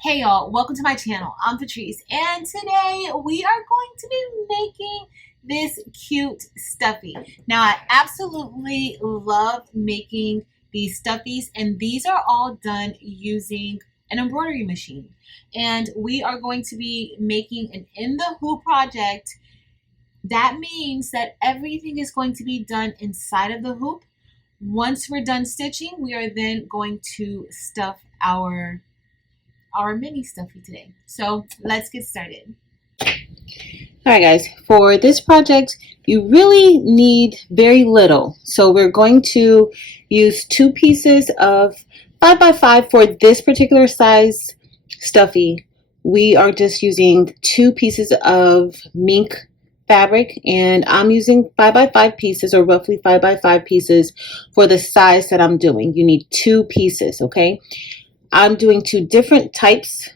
Hey y'all, welcome to my channel. I'm Patrice, and today we are going to be making this cute stuffy. Now, I absolutely love making these stuffies, and these are all done using an embroidery machine. And we are going to be making an in the hoop project. That means that everything is going to be done inside of the hoop. Once we're done stitching, we are then going to stuff our mini stuffy today. So let's get started. Alright guys, for this project you really need very little. So we're going to use 2 pieces of 5x5 for this particular size stuffy. We are just using 2 pieces of mink fabric, and I'm using 5x5 pieces, or roughly 5x5 pieces for the size that I'm doing. You need 2 pieces, okay? I'm doing 2 different types.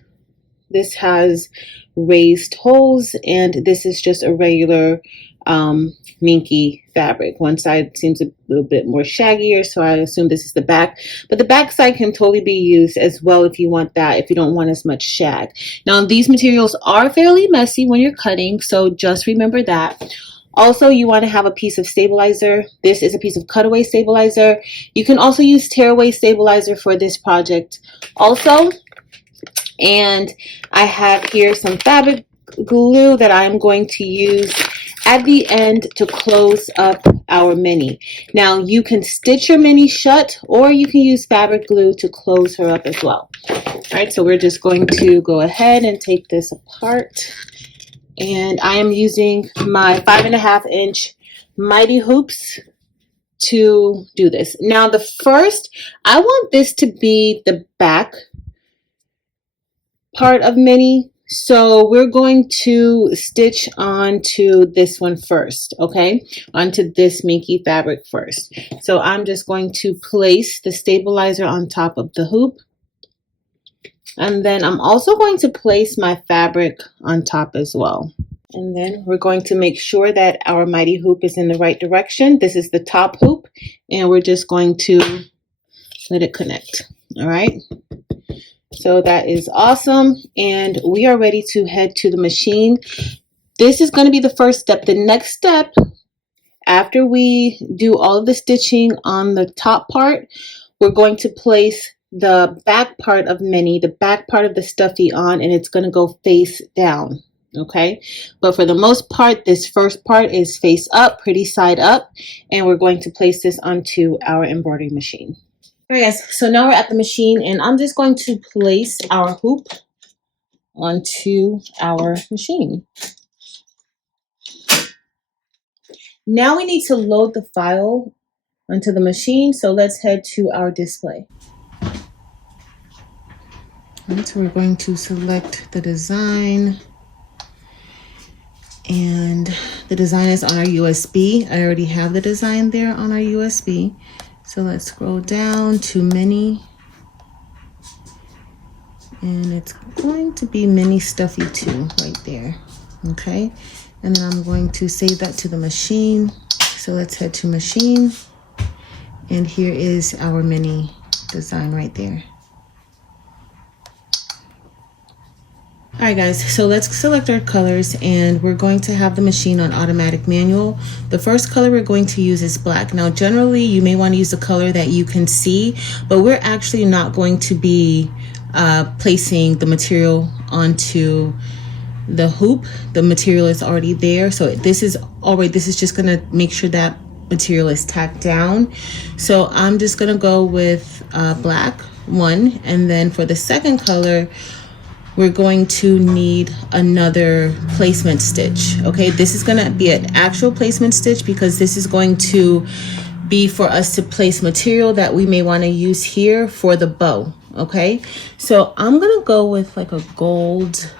This has raised holes, and this is just a regular minky fabric. One side seems a little bit more shaggier, so I assume this is the back. But the back side can totally be used as well if you want that, if you don't want as much shag. Now, these materials are fairly messy when you're cutting, so just remember that. Also, you want to have a piece of stabilizer. This is a piece of cutaway stabilizer. You can also use tearaway stabilizer for this project also. And I have here some fabric glue that I'm going to use at the end to close up our mini. Now, you can stitch your mini shut, or you can use fabric glue to close her up as well. All right, so we're just going to go ahead and take this apart. And I am using my 5.5 inch Mighty Hoops to do this. Now, the first, I want this to be the back part of mini, so we're going to stitch onto this one first, okay? Onto this minky fabric first. So I'm just going to place the stabilizer on top of the hoop. And then I'm also going to place my fabric on top as well. And then we're going to make sure that our Mighty Hoop is in the right direction. This is the top hoop, and we're just going to let it connect. All right. So that is awesome. And we are ready to head to the machine. This is going to be the first step. The next step, after we do all of the stitching on the top part, we're going to place the back part of mini, the back part of the stuffy on, and it's going to go face down. Okay, but for the most part, this first part is face up, pretty side up, and we're going to place this onto our embroidery machine. All right, guys, so now we're at the machine, and I'm just going to place our hoop onto our machine. Now we need to load the file onto the machine, so let's head to our display. All right, so we're going to select the design, and the design is on our USB. I already have the design there on our USB. So let's scroll down to mini, and it's going to be mini stuffy 2 right there. Okay, and then I'm going to save that to the machine. So let's head to machine, and here is our mini design right there. All right, guys, so let's select our colors, and we're going to have the machine on automatic manual. The first color we're going to use is black. Now, generally, you may want to use a color that you can see, but we're actually not going to be placing the material onto the hoop. The material is already there, so this is just going to make sure that material is tacked down. So I'm just going to go with black 1, and then for the second color, we're going to need another placement stitch. Okay, this is going to be an actual placement stitch because this is going to be for us to place material that we may want to use here for the bow. Okay, so I'm going to go with like a gold.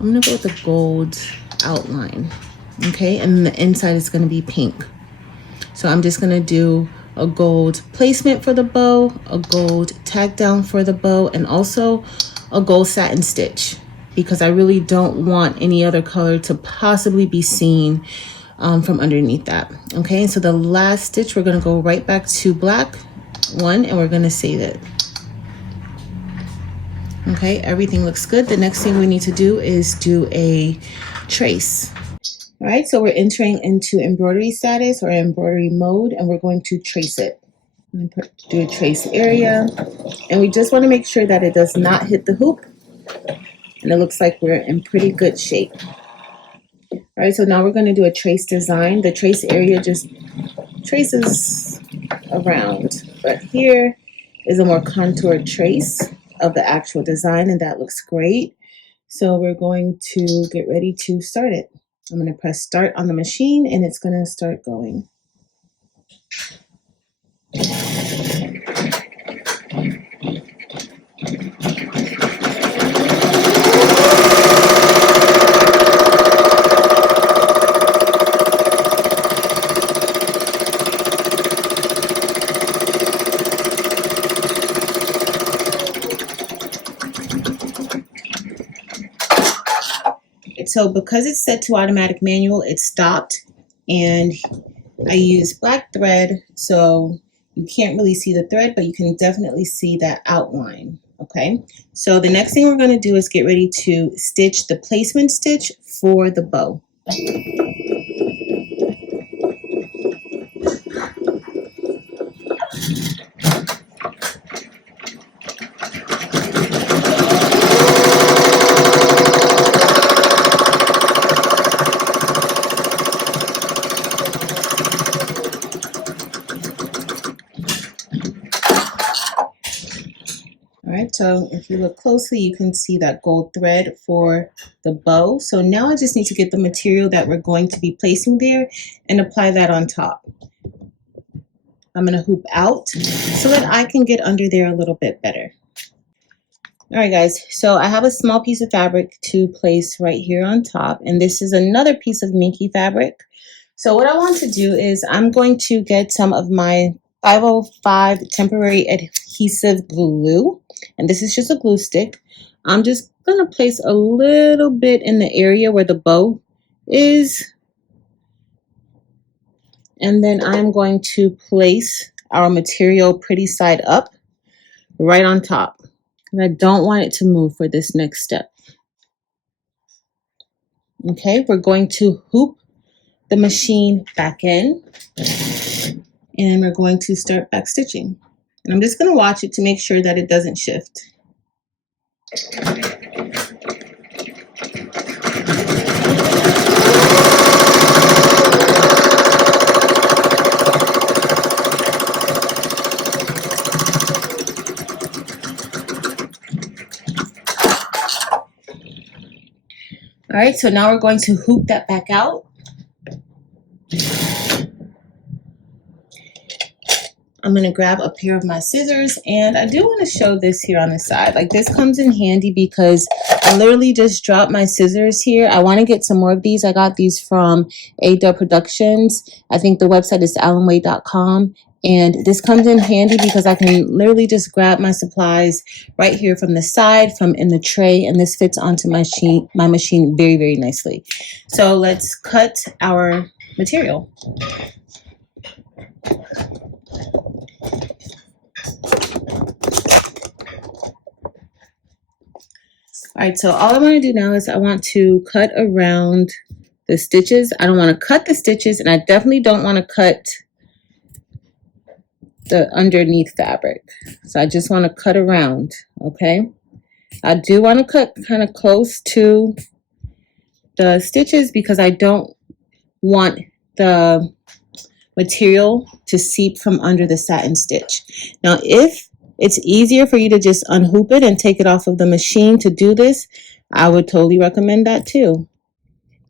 I'm going to go with a gold outline. Okay, and the inside is going to be pink. So I'm just going to do a gold placement for the bow, a gold tack down for the bow, and also a gold satin stitch, because I really don't want any other color to possibly be seen from underneath that. Okay, so the last stitch, we're going to go right back to black 1, and we're going to save it. Okay, everything looks good. The next thing we need to do is do a trace. All right, so we're entering into embroidery status or embroidery mode, and we're going to trace it. Do a trace area, and we just want to make sure that it does not hit the hoop, and it looks like we're in pretty good shape. All right, so now we're going to do a trace design. The trace area just traces around, but here is a more contoured trace of the actual design, and that looks great. So we're going to get ready to start it. I'm going to press start on the machine, and it's going to start going. So because it's set to automatic manual, it stopped, and I use black thread, so you can't really see the thread, but you can definitely see that outline. Okay, so the next thing we're going to do is get ready to stitch the placement stitch for the bow. All right, so if you look closely, you can see that gold thread for the bow. So now I just need to get the material that we're going to be placing there and apply that on top. I'm going to hoop out so that I can get under there a little bit better. All right, guys, so I have a small piece of fabric to place right here on top, and this is another piece of minky fabric. So what I want to do is I'm going to get some of my 505 temporary adhesive glue, and this is just a glue stick. I'm just going to place a little bit in the area where the bow is, and then I'm going to place our material pretty side up right on top. And I don't want it to move for this next step. Okay, we're going to hoop the machine back in, and we're going to start back stitching. And I'm just going to watch it to make sure that it doesn't shift. All right, so now we're going to hoop that back out. I'm going to grab a pair of my scissors, and I do want to show this here on the side. Like, this comes in handy because I literally just dropped my scissors here. I want to get some more of these. I got these from A-Dub Productions. I think the website is allenway.com. And this comes in handy because I can literally just grab my supplies right here from the side, from in the tray, and this fits onto my machine very, very nicely. So let's cut our material. All right, so all I want to do now is I want to cut around the stitches. I don't want to cut the stitches, and I definitely don't want to cut the underneath fabric. So I just want to cut around, okay? I do want to cut kind of close to the stitches because I don't want the material to seep from under the satin stitch. Now, if it's easier for you to just unhoop it and take it off of the machine to do this, I would totally recommend that too.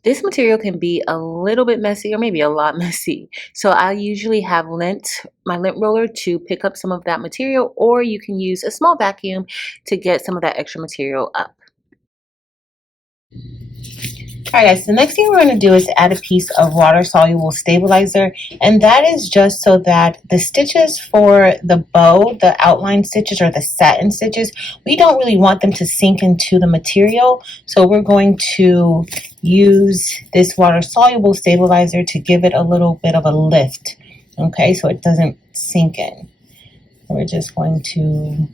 This material can be a little bit messy, or maybe a lot messy. So I usually have my lint roller to pick up some of that material, or you can use a small vacuum to get some of that extra material up. All right, guys, the next thing we're going to do is add a piece of water-soluble stabilizer, and that is just so that the stitches for the bow, the outline stitches or the satin stitches, we don't really want them to sink into the material. So we're going to use this water-soluble stabilizer to give it a little bit of a lift, okay, so it doesn't sink in. We're just going to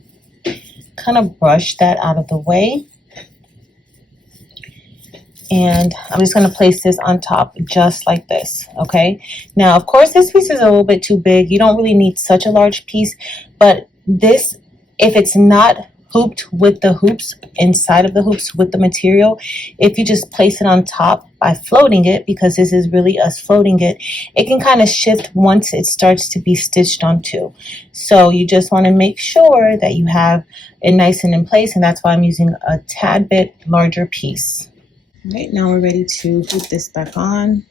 kind of brush that out of the way. And I'm just going to place this on top just like this. Okay. Now, of course, this piece is a little bit too big. You don't really need such a large piece, but this, if it's not hooped with the hoops, inside of the hoops with the material, if you just place it on top by floating it, because this is really us floating it, it can kind of shift once it starts to be stitched onto. So you just want to make sure that you have it nice and in place, and that's why I'm using a tad bit larger piece. All right, now we're ready to hoop this back on.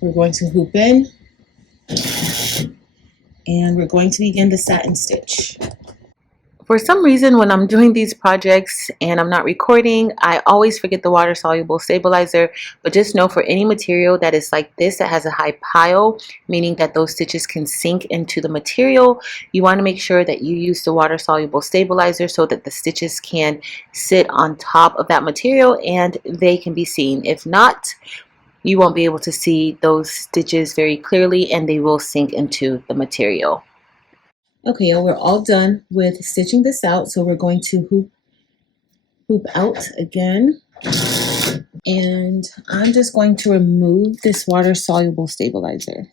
We're going to hoop in, and we're going to begin the satin stitch. For some reason, when I'm doing these projects and I'm not recording, I always forget the water soluble stabilizer. But just know, for any material that is like this, that has a high pile, meaning that those stitches can sink into the material, you want to make sure that you use the water soluble stabilizer so that the stitches can sit on top of that material and they can be seen. If not, you won't be able to see those stitches very clearly and they will sink into the material. Okay, we're all done with stitching this out, so we're going to hoop out again. And I'm just going to remove this water soluble stabilizer.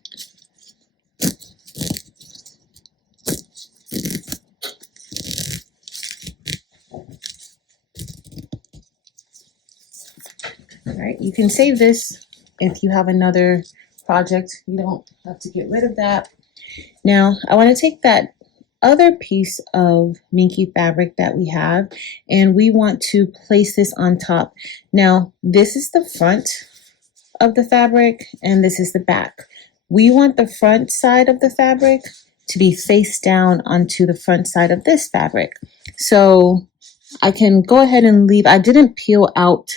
All right, you can save this if you have another project. You don't have to get rid of that. Now, I want to take that other piece of minky fabric that we have, and we want to place this on top. Now, this is the front of the fabric and this is the back. We want the front side of the fabric to be face down onto the front side of this fabric. So I can go ahead and leave, I didn't peel out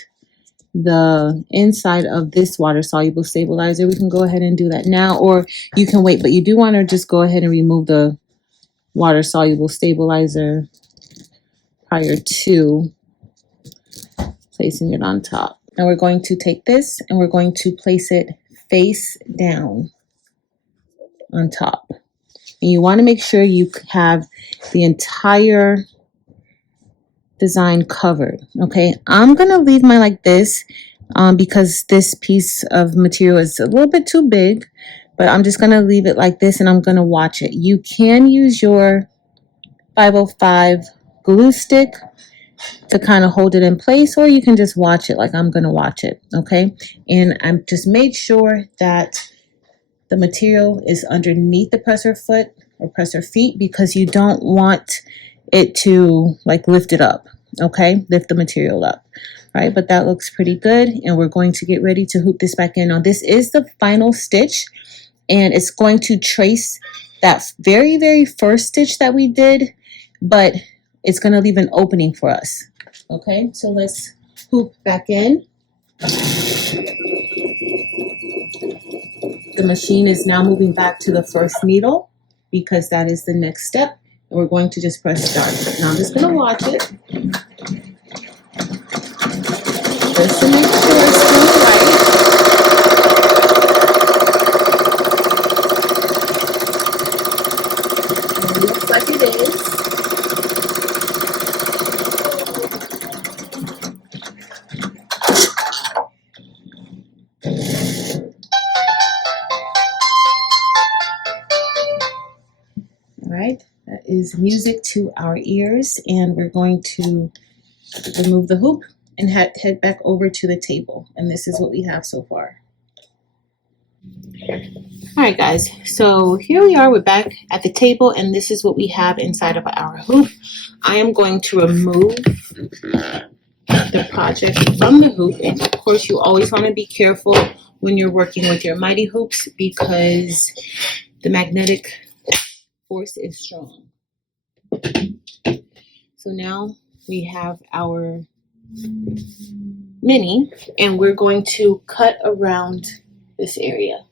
the inside of this water soluble stabilizer. We can go ahead and do that now, or you can wait, but you do want to just go ahead and remove the water soluble stabilizer prior to placing it on top. Now we're going to take this and we're going to place it face down on top. And you want to make sure you have the entire design covered. Okay, I'm going to leave mine like this because this piece of material is a little bit too big. But I'm just going to leave it like this and I'm going to watch it. You can use your 505 glue stick to kind of hold it in place, or you can just watch it like I'm going to watch it. Okay. And I'm just made sure that the material is underneath the presser foot or presser feet, because you don't want it to like lift it up. Okay. Lift the material up. All right. But that looks pretty good. And we're going to get ready to hoop this back in. Now, this is the final stitch. And it's going to trace that very, very first stitch that we did, but it's going to leave an opening for us. Okay, so let's hoop back in. The machine is now moving back to the first needle because that is the next step. And we're going to just press start. Now I'm just going to watch it. Just to make sure it's doing right. Looks like it is. All right, that is music to our ears, and we're going to remove the hoop and head back over to the table. And this is what we have so far. All right, guys, so here we are, we're back at the table, and this is what we have inside of our hoop. I am going to remove the project from the hoop, and of course you always want to be careful when you're working with your mighty hoops because the magnetic force is strong. So now we have our mini, and we're going to cut around this area.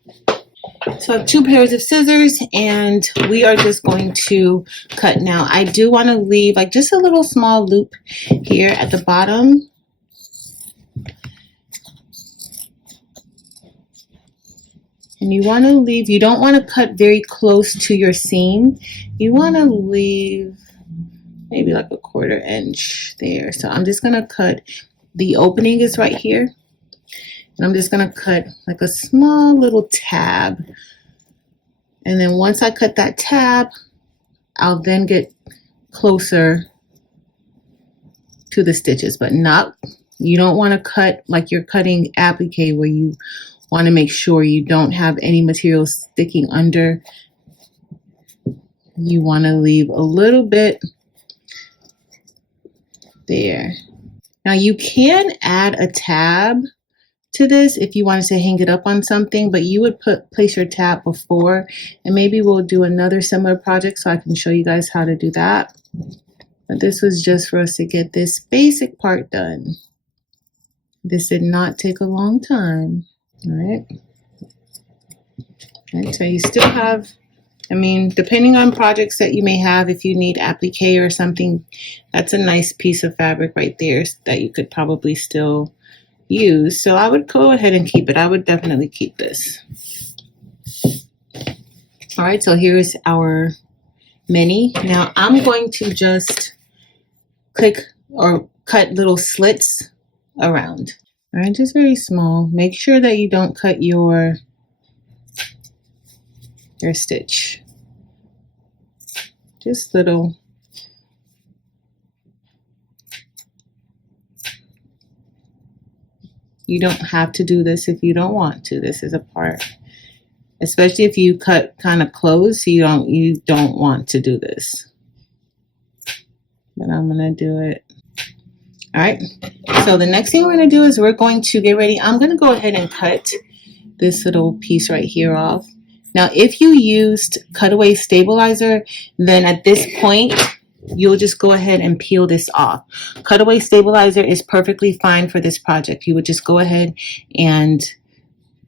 So I have 2 pairs of scissors, and we are just going to cut now. I do want to leave like just a little small loop here at the bottom. And you want to leave, you don't want to cut very close to your seam. You want to leave maybe like a 1/4 inch there. So I'm just going to cut, the opening is right here. And I'm just going to cut like a small little tab. And then once I cut that tab, I'll then get closer to the stitches, but not, you don't want to cut like you're cutting applique, where you want to make sure you don't have any material sticking under. You want to leave a little bit there. Now you can add a tab to this if you wanted to hang it up on something, but you would place your tab before, and maybe we'll do another similar project so I can show you guys how to do that. But this was just for us to get this basic part done. This did not take a long time. All right. So you still have, I mean, depending on projects that you may have, if you need applique or something, that's a nice piece of fabric right there that you could probably still use. So I would go ahead and keep it. I would definitely keep this. All right, so here's our mini. Now I'm going to just click or cut little slits around. All right, just very small. Make sure that you don't cut your stitch. Just little. You don't have to do this if you don't want to. This is a part, especially if you cut kind of close, you don't want to do this. But I'm gonna do it. All right. So the next thing we're gonna do is we're going to get ready. I'm gonna go ahead and cut this little piece right here off. Now, if you used cutaway stabilizer, then at this point, you'll just go ahead and peel this off. Cutaway stabilizer is perfectly fine for this project. You would just go ahead and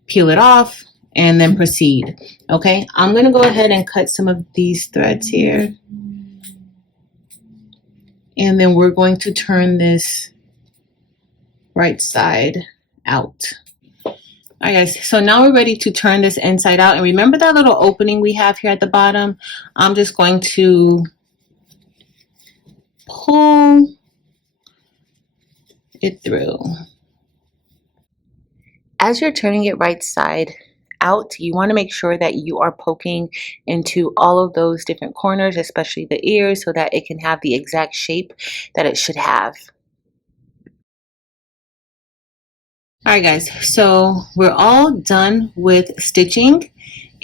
peel it off and then proceed. Okay, I'm gonna go ahead and cut some of these threads here. And then we're going to turn this right side out. All right, guys, so now we're ready to turn this inside out. And remember that little opening we have here at the bottom? I'm just going to pull it through. As you're turning it right side out, you want to make sure that you are poking into all of those different corners, especially the ears, so that it can have the exact shape that it should have. All right, guys, so we're all done with stitching.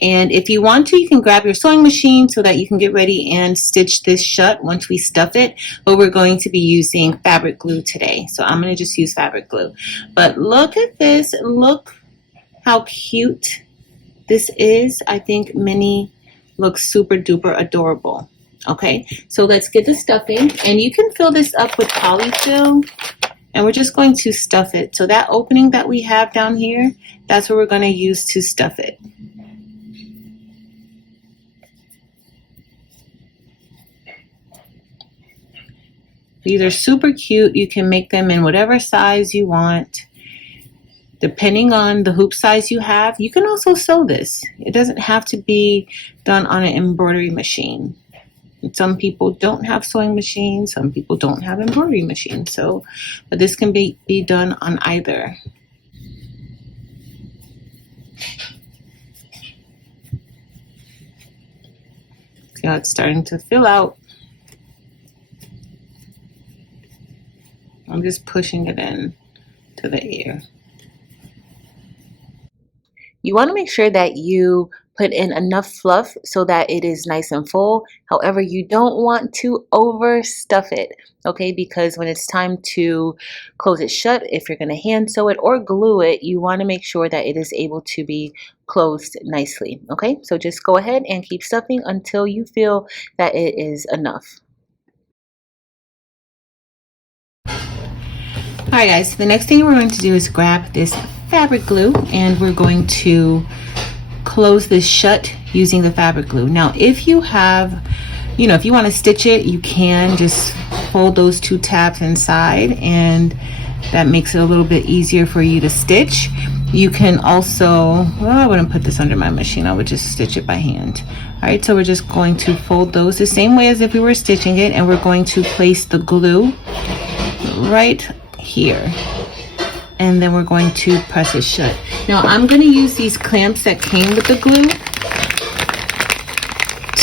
And if you want to, you can grab your sewing machine so that you can get ready and stitch this shut once we stuff it. But we're going to be using fabric glue today. So I'm going to just use fabric glue. But look at this. Look how cute this is. I think Minnie looks super duper adorable. Okay, so let's get the stuffing. And you can fill this up with polyfill. And we're just going to stuff it. So that opening that we have down here, that's what we're going to use to stuff it. These are super cute. You can make them in whatever size you want. Depending on the hoop size you have, you can also sew this. It doesn't have to be done on an embroidery machine. Some people don't have sewing machines. Some people don't have embroidery machines. So, but this can be done on either. See how it's starting to fill out. I'm just pushing it in to the ear. You want to make sure that you put in enough fluff so that it is nice and full. However, you don't want to overstuff it, okay? Because when it's time to close it shut, if you're going to hand sew it or glue it, you want to make sure that it is able to be closed nicely, okay? So just go ahead and keep stuffing until you feel that it is enough. All right, guys, the next thing we're going to do is grab this fabric glue and we're going to close this shut using the fabric glue. Now, if you have, if you want to stitch it, you can just fold those two tabs inside and That makes it a little bit easier for you to stitch. You can also, well, I wouldn't put this under my machine, I would just stitch it by hand. All right, so we're just going to fold those the same way as if we were stitching it, and we're going to place the glue right here. And then we're going to press it shut. Now I'm going to use these clamps that came with the glue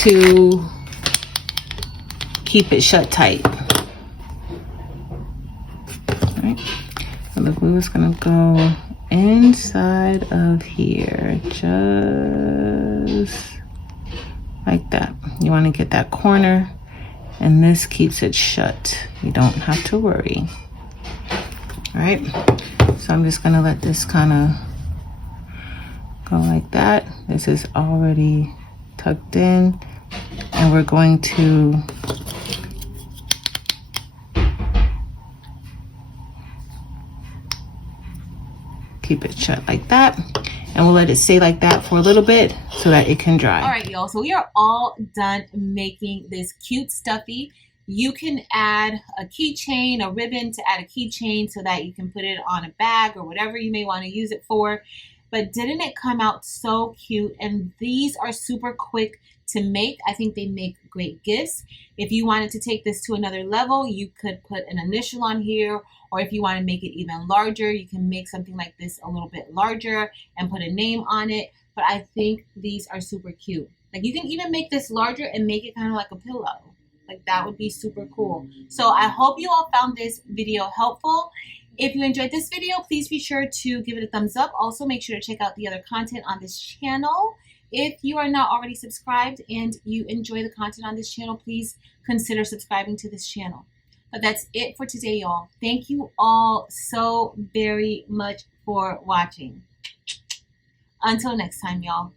to keep it shut tight. All right, so the glue is going to go inside of here, just like that. You want to get that corner, and this keeps it shut. You don't have to worry. All right, so I'm just going to let this kind of go like that. This is already tucked in, and we're going to keep it shut like that, and we'll let it stay like that for a little bit so that it can dry. All right, y'all, so we are all done making this cute stuffy. You can add a keychain, a ribbon to add a keychain so that you can put it on a bag or whatever you may want to use it for. But didn't it come out so cute? And these are super quick to make. I think they make great gifts. If you wanted to take this to another level, you could put an initial on here, or if you want to make it even larger, you can make something like this a little bit larger and put a name on it. But I think these are super cute. Like, you can even make this larger and make it kind of like a pillow. Like, that would be super cool. So I hope you all found this video helpful. If you enjoyed this video, please be sure to give it a thumbs up. Also, make sure to check out the other content on this channel. If you are not already subscribed and you enjoy the content on this channel, please consider subscribing to this channel. But that's it for today, y'all. Thank you all so very much for watching. Until next time, y'all.